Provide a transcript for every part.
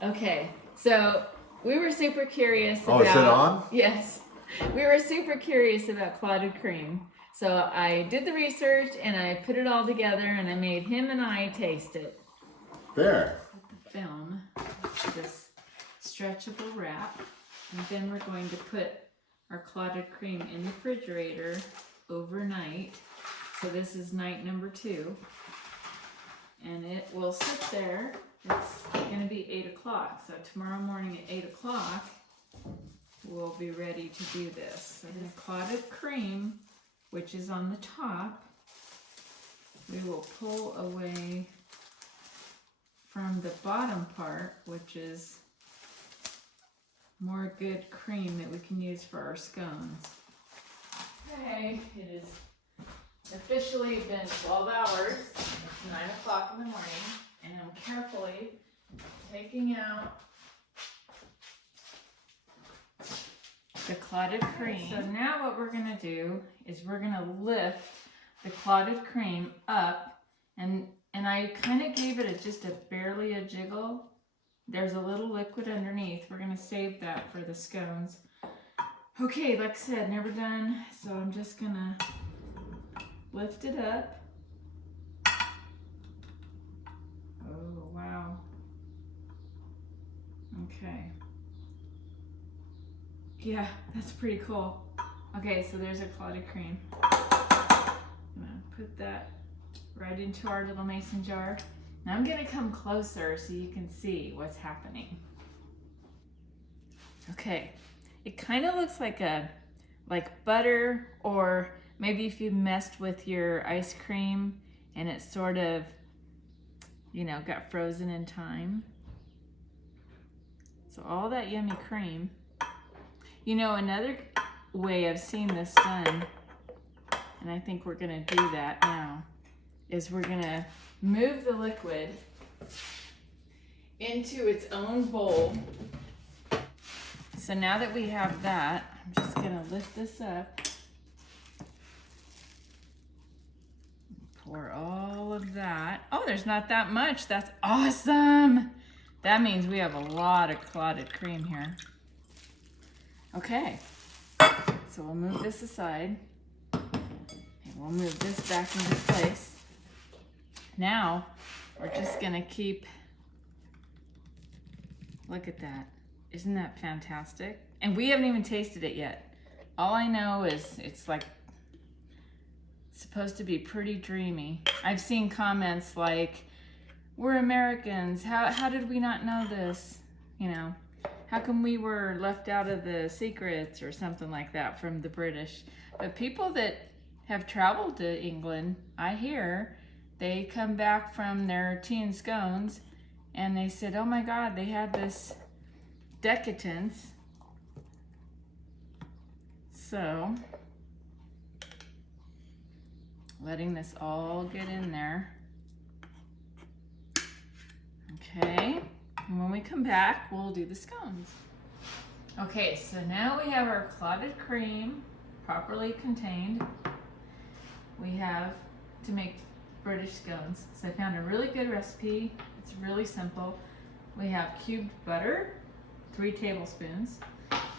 Okay, so we were super curious Oh, about. is it on? Yes, we were super curious about clotted cream. So I did the research and I put it all together and I made him and I taste it. There. Put the film, this stretchable wrap, and then we're going to put our clotted cream in the refrigerator overnight. So this is night number 2, and it will sit there. It's going to be 8 o'clock, so tomorrow morning at 8 o'clock we'll be ready to do this. So the clotted cream, which is on the top, we will pull away from the bottom part, which is more good cream that we can use for our scones. Okay, it is officially been 12 hours. It's 9 o'clock in the morning, and I'm carefully taking out the clotted cream. So now what we're gonna do is we're gonna lift the clotted cream up, and I kind of gave it just barely a jiggle. There's a little liquid underneath. We're gonna save that for the scones. Okay, like I said, never done, so I'm just gonna lift it up. Oh, wow. Okay. Yeah, that's pretty cool. Okay, so there's our clotted cream. I'm gonna put that right into our little mason jar. Now I'm gonna come closer so you can see what's happening. Okay, it kind of looks like butter, or maybe if you messed with your ice cream and it sort of, got frozen in time. So all that yummy cream. Another way I've seen this done, and I think we're gonna do that now, is we're gonna move the liquid into its own bowl. So now that we have that, I'm just gonna lift this up. Pour all of that. Oh, there's not that much. That's awesome. That means we have a lot of clotted cream here. Okay, so we'll move this aside. And we'll move this back into place. Now, we're just gonna keep, look at that. Isn't that fantastic? And we haven't even tasted it yet. All I know is it's supposed to be pretty dreamy. I've seen comments like, we're Americans, how did we not know this? How come we were left out of the secrets or something like that from the British? But people that have traveled to England, I hear, they come back from their tea and scones and they said, oh my God, they had this decadence. So, letting this all get in there. Okay, and when we come back, we'll do the scones. Okay, so now we have our clotted cream properly contained. We have to make British scones. So I found a really good recipe. It's really simple. We have cubed butter, 3 tablespoons.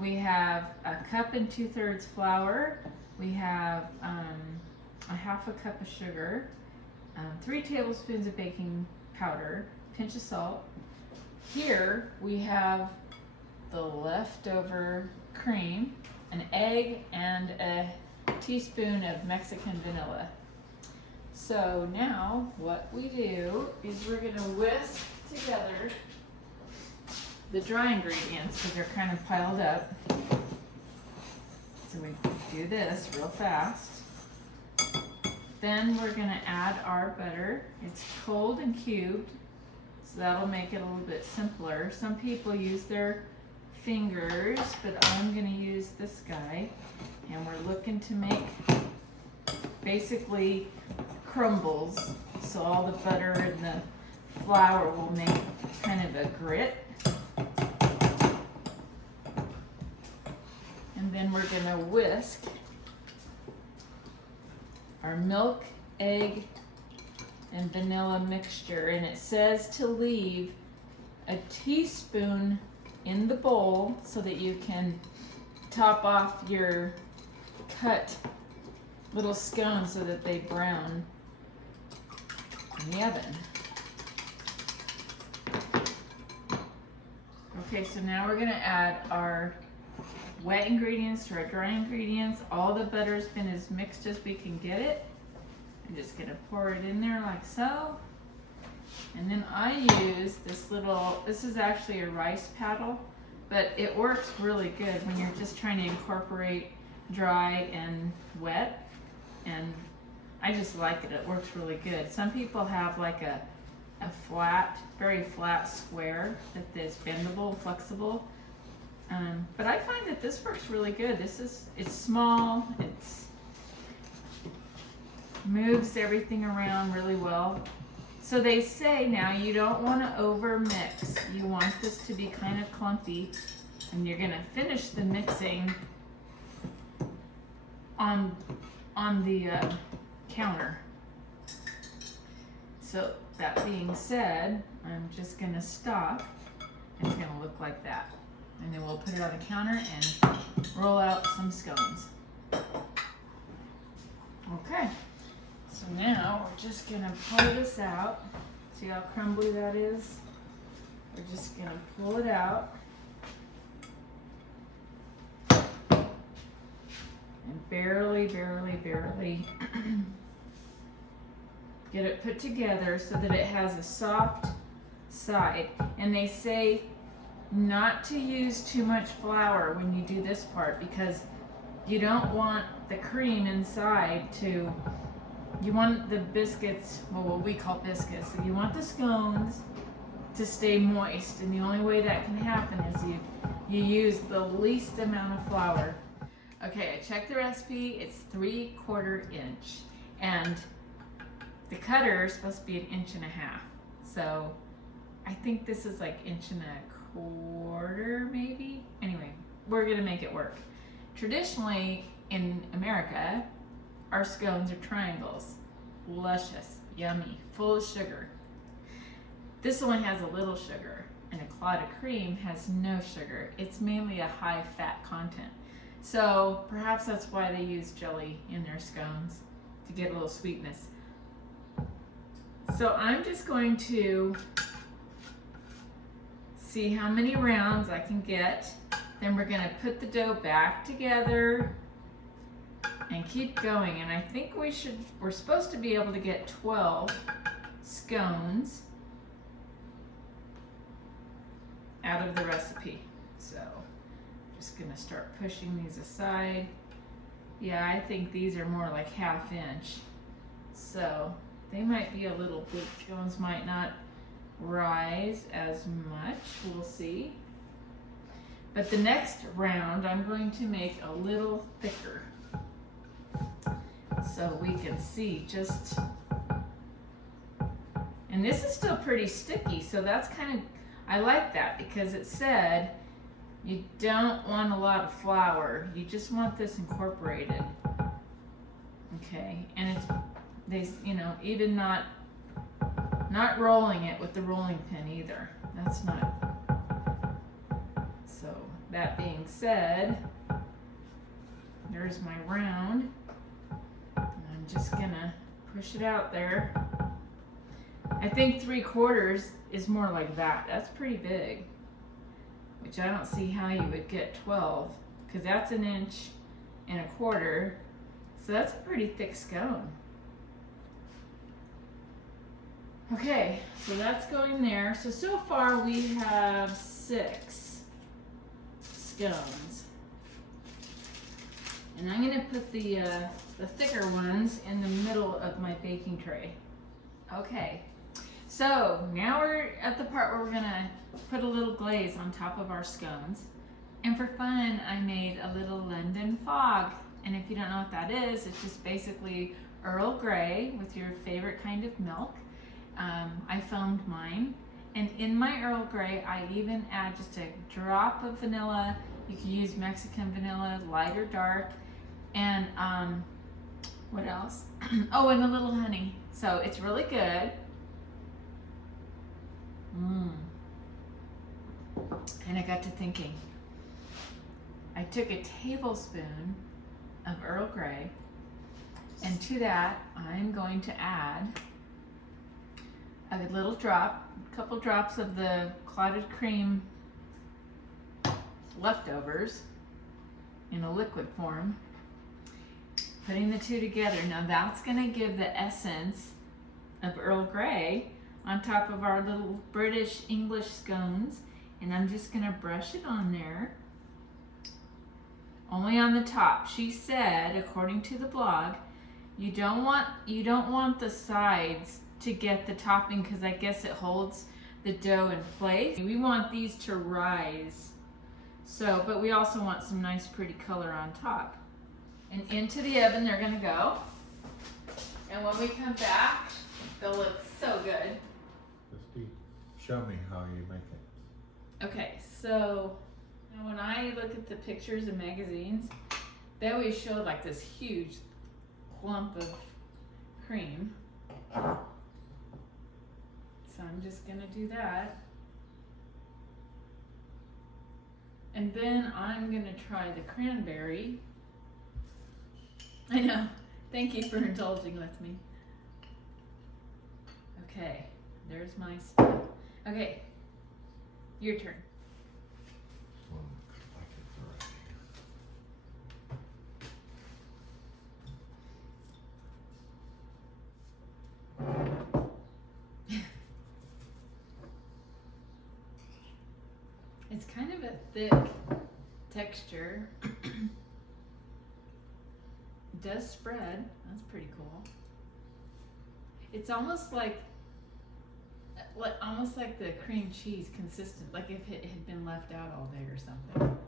We have a cup and 2/3 flour. We have a half a cup of sugar, 3 tablespoons of baking powder, pinch of salt. Here we have the leftover cream, an egg, and a teaspoon of Mexican vanilla. So now what we do is we're gonna whisk together the dry ingredients because they're kind of piled up. So we do this real fast. Then we're gonna add our butter. It's cold and cubed, so that'll make it a little bit simpler. Some people use their fingers, but I'm gonna use this guy. And we're looking to make basically crumbles. So all the butter and the flour will make kind of a grit. And then we're gonna whisk our milk, egg, and vanilla mixture. And it says to leave a teaspoon in the bowl so that you can top off your cut little scones so that they brown in the oven. Okay, so now we're gonna add our wet ingredients to our dry ingredients. All the butter's been as mixed as we can get it. I'm just gonna pour it in there like so. And then I use this is actually a rice paddle, but it works really good when you're just trying to incorporate dry and wet. And I just like it, it works really good. Some people have like a flat, very flat square that is bendable, flexible. But I find that this works really good. It's small, it's moves everything around really well. So they say now you don't want to over mix. You want this to be kind of clumpy, and you're gonna finish the mixing on the counter. So that being said, I'm just gonna stop. It's gonna look like that. And then we'll put it on the counter and roll out some scones. Okay, so now we're just gonna pull this out. See how crumbly that is? We're just gonna pull it out. And barely get it put together so that it has a soft side. And they say not to use too much flour when you do this part, because you don't want the cream inside you want the biscuits, well, what we call biscuits, so you want the scones to stay moist, and the only way that can happen is you use the least amount of flour. Okay, I checked the recipe, it's 3/4 inch, and the cutter is supposed to be 1.5 inches. So I think this is like 1.25 inches maybe. Anyway, we're gonna make it work. Traditionally in America, our scones are triangles. Luscious, yummy, full of sugar. This one has a little sugar, and a clotted cream has no sugar. It's mainly a high fat content. So perhaps that's why they use jelly in their scones, to get a little sweetness. So I'm just going to see how many rounds I can get. Then we're gonna put the dough back together and keep going. And I think we're supposed to be able to get 12 scones out of the recipe. So just gonna start pushing these aside. Yeah, I think these are more like 1/2 inch. So they might be a little big. Scones might not rise as much, we'll see. But the next round, I'm going to make a little thicker so we can see just, and this is still pretty sticky, so that's kind of, I like that, because it said you don't want a lot of flour, you just want this incorporated. Okay, and it's, even not rolling it with the rolling pin either. That's not. So that being said, there's my round. And I'm just gonna push it out there. I think 3/4 is more like that. That's pretty big, which I don't see how you would get 12, because that's 1.25 inches. So that's a pretty thick scone. Okay, so that's going there. So far we have 6 scones. And I'm gonna put the thicker ones in the middle of my baking tray. Okay, so now we're at the part where we're gonna put a little glaze on top of our scones. And for fun, I made a little London fog. And if you don't know what that is, it's just basically Earl Grey with your favorite kind of milk. I foamed mine, and in my Earl Grey, I even add just a drop of vanilla. You can use Mexican vanilla, light or dark, and what else? Oh, and a little honey. So it's really good. And I got to thinking. I took a tablespoon of Earl Grey, and to that I'm going to add a little drop, a couple drops of the clotted cream leftovers in a liquid form. Putting the two together, now that's going to give the essence of Earl Grey on top of our little British English scones, and I'm just going to brush it on there. Only on the top. She said, according to the blog, you don't want the sides to get the topping because I guess it holds the dough in place. We want these to rise. So, but we also want some nice pretty color on top. And into the oven they're gonna go. And when we come back, they'll look so good. Christy, show me how you make it. Okay, so now when I look at the pictures in magazines, they always show like this huge clump of cream. So I'm just gonna do that. And then I'm gonna try the cranberry. I know, thank you for indulging with me. Okay, there's my stuff. Okay, your turn. Looks like it's already. It's kind of a thick texture. It does spread. That's pretty cool. It's almost like the cream cheese consistent, like if it had been left out all day or something.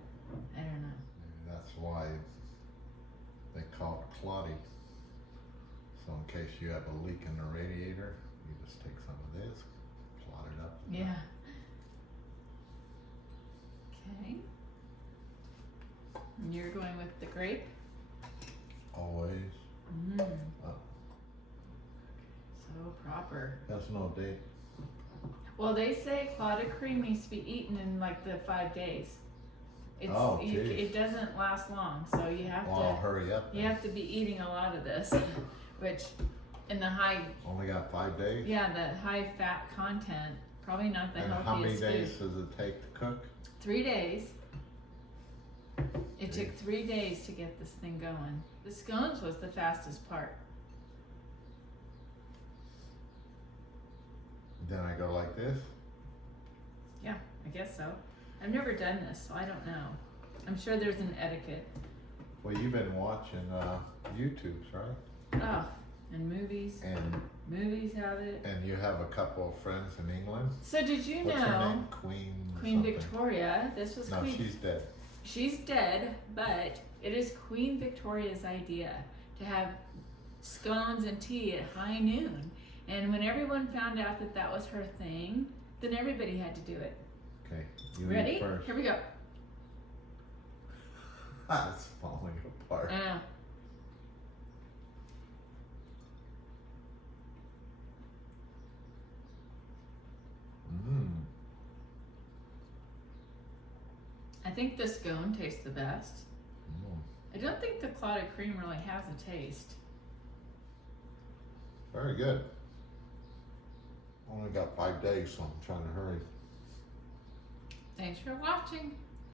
I don't know. Maybe that's why they call it clotted. So in case you have a leak in the radiator, you just take some of this, clot it up. Yeah. Okay. And you're going with the grape? Always. Mm. Oh, So proper. that's no date. Well, they say clotted cream needs to be eaten in like the 5 days. It doesn't last long, so you have Well, hurry up. you have to be eating a lot of this, which in the high, Only got 5 days? yeah, the high fat content, probably not the And healthiest how many days food. does it take to cook? 3 days. It Okay. took 3 days to get this thing going. The scones was the fastest part. Then I go like this? Yeah, I guess so. I've never done this, so I don't know. I'm sure there's an etiquette. Well, you've been watching YouTubes, right? Oh, and movies. And Movies have it. and you have a couple of friends in England. So did you What's her know name? Queen something. Victoria, this was No, Queen. she's dead. She's dead, but it is Queen Victoria's idea to have scones and tea at high noon. And when everyone found out that that was her thing, then everybody had to do it. Okay, you Ready? eat first. Here we go. It's falling apart. I know. Mmm. I think the scone tastes the best. Mm. I don't think the clotted cream really has a taste. Very good. Only got 5 days, so I'm trying to hurry. Thanks for watching.